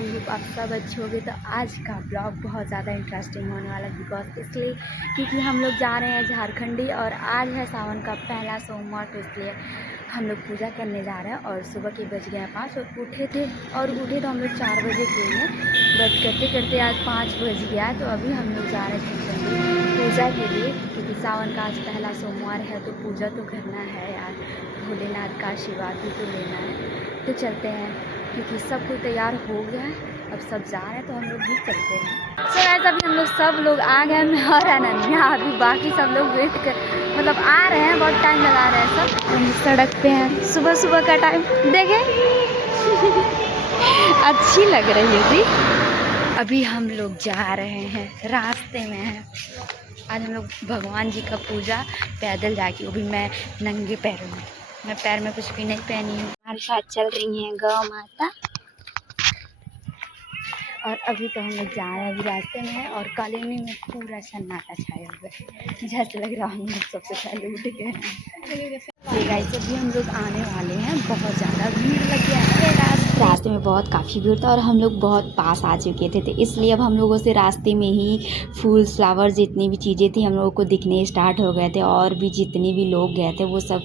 I hope आप सब अच्छे होंगे। तो आज का ब्लॉग बहुत ज़्यादा इंटरेस्टिंग होने वाला है बिकॉज इसलिए क्योंकि हम लोग जा रहे हैं झारखंडी और आज है सावन का पहला सोमवार, तो इसलिए हम लोग पूजा करने जा रहे हैं। और सुबह के बज गए 5 और उठे तो हम लोग 4 बजे के लिए, बट करते करते आज 5 बज गया। तो अभी हम लोग जा रहे हैं झारखंडी पूजा के लिए क्योंकि सावन का आज पहला सोमवार है, तो पूजा तो करना है यार, भोलेनाथ का आशीर्वाद भी तो लेना है। तो चलते हैं क्योंकि सब कुछ तैयार हो गया है, अब सब जा रहे हैं तो हम लोग भी चलते हैं। सो गाइस अभी हम लोग सब लोग आ गए, मैं और अनन्या, अभी बाकी सब लोग वेट कर मतलब आ रहे हैं, बहुत टाइम लगा रहे हैं सब। हम सड़क पे हैं, सुबह सुबह का टाइम देखें अच्छी लग रही है जी। अभी हम लोग जा रहे हैं, रास्ते में हैं। आज हम लोग भगवान जी का पूजा पैदल जाके, वो भी मैं नंगे पैरों में, मैं पैर में कुछ भी नहीं पहनी हूँ। हमारे साथ चल रही हैं गौ माता। और अभी तो हम लोग जा रहे हैं, अभी रास्ते में है और कॉलोनी में पूरा सन्नाटा छाया हुआ है, जैसे लग रहा हम लोग सबसे पहले उठ गए हैं। गाइस अभी हम लोग आने वाले हैं, बहुत ज़्यादा भीड़ लग गया है, रास्ते में बहुत काफ़ी भीड़ था और हम लोग बहुत पास आ चुके थे, तो इसलिए अब हम लोगों से रास्ते में ही फूल फ्लावर जितनी भी चीज़ें थी हम लोगों को दिखने स्टार्ट हो गए थे। और भी जितने भी लोग गए थे वो सब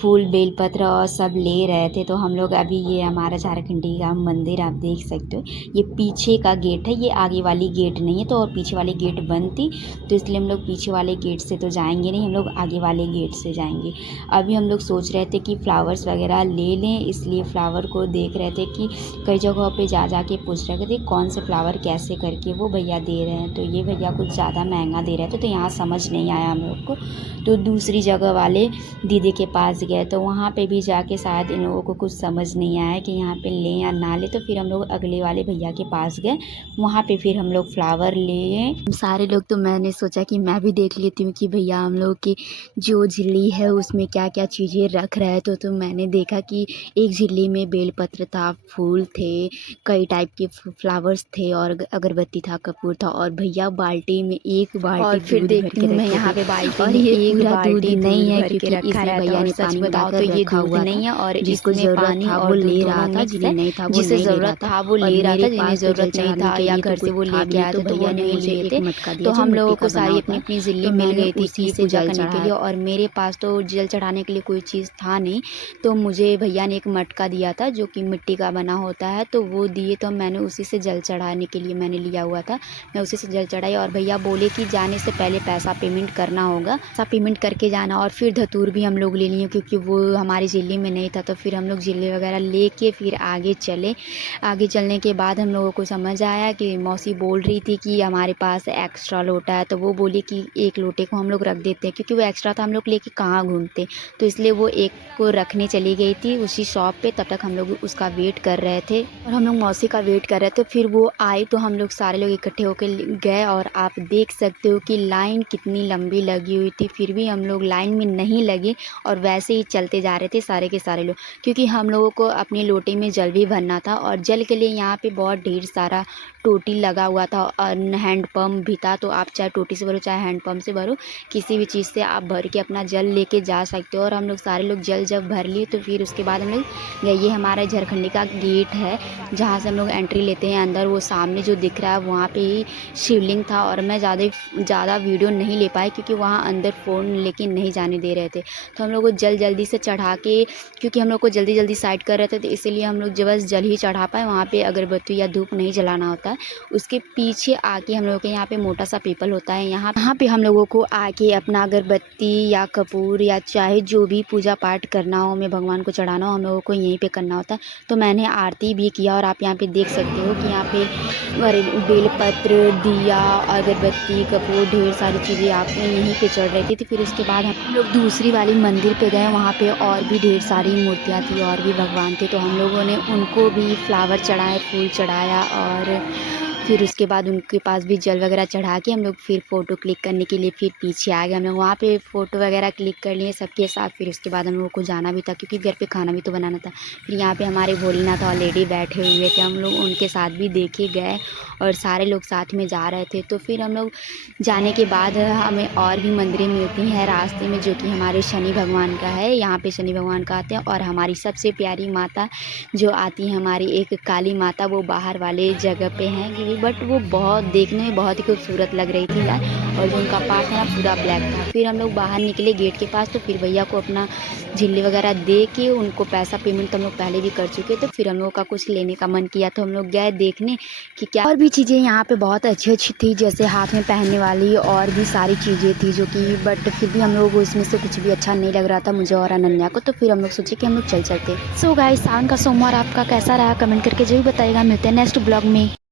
फूल बेलपत्र और सब ले रहे थे। तो हम लोग अभी, ये हमारा झारखंडी का मंदिर आप देख सकते हो, ये पीछे का गेट है, ये आगे वाली गेट नहीं है। तो और पीछे वाली गेट बंद थी, तो इसलिए हम लोग पीछे वाले गेट से तो जाएंगे नहीं, हम लोग आगे वाले गेट से जाएंगे। अभी हम लोग सोच रहे थे कि फ्लावर्स वगैरह ले लें, इसलिए फ्लावर को देख रहे थे कि कई जगहों पे जा के पूछ रहे थे कौन से फ्लावर कैसे करके वो भैया दे रहे हैं। तो ये भैया कुछ ज़्यादा महंगा दे रहे थे, तो यहाँ समझ नहीं आया हम लोग को। तो दूसरी जगह वाले दीदी के पास गए, तो वहाँ पे भी जाके शायद इन लोगों को कुछ समझ नहीं आया कि यहाँ पे लें या ना लें। तो फिर हम लोग अगले वाले भैया के पास गए, वहाँ पे फिर हम लोग फ्लावर लिए सारे लोग। तो मैंने सोचा कि मैं भी देख लेती हूँ कि भैया हम लोग की जो झिल्ली है उसमें क्या क्या चीज़ें रख रहे हैं। तो मैंने देखा कि एक झिल्ली में बेलपत्र था, फूल थे, कई टाइप के फ्लावर्स थे और अगरबत्ती था, कपूर था। और भैया बाल्टी में एक बाल्टी फिर देखती हूँ मैं यहाँ पे बाल्टी और ये एक दूध नहीं है क्योंकि इसमें भैया ने पानी बताओ तो ये दूध नहीं है। और जिसको जरूरत था वो ले रहा था, जिन्हें नहीं था वो जिसे जरूरत था वो ले रहा था, जिन्हें जरूरत नहीं था या घर से वो लेके आया था तो वो नहीं लिए थे। तो हम लोगों को सारी अपनी अपनी झिल्ली मिल गई थी उसी से पूजा करने के लिए। और मेरे पास तो जल चढ़ाने के लिए कोई चीज़ था नहीं, तो मुझे भैया ने एक मटका दिया था जो कि मिट्टी का बना होता है, तो वो दिए। तो मैंने उसी से जल चढ़ाने के लिए मैंने लिया हुआ था, मैं उसी से जल चढ़ाई। और भैया बोले कि जाने से पहले पैसा पेमेंट करना होगा, पैसा पेमेंट करके जाना। और फिर धतूर भी हम लोग ले लिए क्योंकि वो हमारी जिले में नहीं था। तो फिर हम लोग जिले वगैरह लेके फिर आगे चले। आगे चलने के बाद हम लोगों को समझ आया कि मौसी बोल रही थी कि हमारे पास एक्स्ट्रा लोटा है, तो वो बोली कि एक लोटे को हम लोग रख देते हैं क्योंकि वो एक्स्ट्रा था, हम लोग लेके कहाँ घूमते, तो इसलिए वो एक को रखने चली गई थी उसी शॉप पे। तब तक हम लोग उसका वेट कर रहे थे और हम लोग मौसी का वेट कर रहे थे। फिर वो आई तो हम लोग सारे लोग इकट्ठे होकर गए और आप देख सकते हो कि लाइन कितनी लंबी लगी हुई थी। फिर भी हम लोग लाइन में नहीं लगे और वैसे ही चलते जा रहे थे सारे के सारे लोग, क्योंकि हम लोगों को अपने लोटे में जल भी भरना था। और जल के लिए यहाँ पे बहुत ढेर सारा टोटी लगा हुआ था और हैंड पंप भी था, तो आप चाहे टोटी से भरो चाहे हैंड पंप से भरो, किसी भी चीज़ से आप भर के अपना जल लेके जा सकते हो। और हम लोग सारे लोग जल जब भर लिए तो फिर उसके बाद हम लोग गए, ये हमारा झारखंडी का गेट है जहाँ से हम लोग एंट्री लेते हैं अंदर। वो सामने जो दिख रहा है वहाँ पे ही शिवलिंग था। और मैं ज़्यादा वीडियो नहीं ले पाई क्योंकि वहाँ अंदर फ़ोन लेके नहीं जाने दे रहे थे। तो हम लोग को जल्दी से चढ़ा के, क्योंकि हम लोग को जल्दी साइड कर रहे थे, तो इसीलिए हम लोग बस जल ही चढ़ा पाए। वहाँ पे अगरबत्ती या धूप नहीं जलाना होता है। उसके पीछे आके हम लोगों के यहाँ पे मोटा सा पीपल होता है, यहाँ पे हम लोगों को आके अपना अगरबत्ती या कपूर या चाहे जो भी पूजा पाठ करना हो, हमें भगवान को चढ़ाना हो, हम लोगों को यहीं पे करना होता है। तो मैंने आरती भी किया और आप यहाँ पे देख सकते हो कि यहाँ पे बेलपत्र, दिया, अगरबत्ती, कपूर, ढेर सारी चीज़ें आपको यहीं पे चढ़ रही थी। फिर उसके बाद हम लोग दूसरी वाली मंदिर पे गए, वहाँ पे और भी ढेर सारी मूर्तियाँ थी और भी भगवान थे, तो हम लोगों ने उनको भी फ्लावर चढ़ाए, फूल चढ़ाया और फिर उसके बाद उनके पास भी जल वगैरह चढ़ा के हम लोग फिर फ़ोटो क्लिक करने के लिए फिर पीछे आ गए। हम लोग वहाँ पे फ़ोटो वगैरह क्लिक कर लिए सबके साथ। फिर उसके बाद हम लोगों को जाना भी था क्योंकि घर पे खाना भी तो बनाना था। फिर यहाँ पे हमारे भोलेनाथ ऑलरेडी बैठे हुए थे, हम लोग उनके साथ भी देखे गए और सारे लोग साथ में जा रहे थे। तो फिर हम लोग जाने के बाद हमें और भी मंदिरें मिलती हैं रास्ते में, जो कि हमारे शनि भगवान का है। यहाँ पे शनि भगवान का आते हैं और हमारी सबसे प्यारी माता जो आती है हमारी एक काली माता, वो बाहर वाले जगह पे हैं क्योंकि बट वो बहुत देखने में बहुत ही खूबसूरत लग रही थी यार। और जो उनका पास है ना पूरा ब्लैक था। फिर हम लोग बाहर निकले गेट के पास, तो फिर भैया को अपना झिल्ली वगैरह दे के उनको पैसा पेमेंट तो हम लोग पहले भी कर चुके थे। फिर हम लोग का कुछ लेने का मन किया तो हम लोग गए देखने कि क्या और भी चीज़ें यहाँ पे बहुत अच्छी अच्छी थी, जैसे हाथ में पहनने वाली और भी सारी चीज़ें थी जो कि बट फिर भी हम लोग उसमें से कुछ भी अच्छा नहीं लग रहा था मुझे और अनन्या को। तो फिर हम लोग सोचे कि हम लोग चलते। सो गाइस, सावन का सोमवार आपका कैसा रहा कमेंट करके जरूर बताइएगा। मिलते हैं नेक्स्ट ब्लॉग में।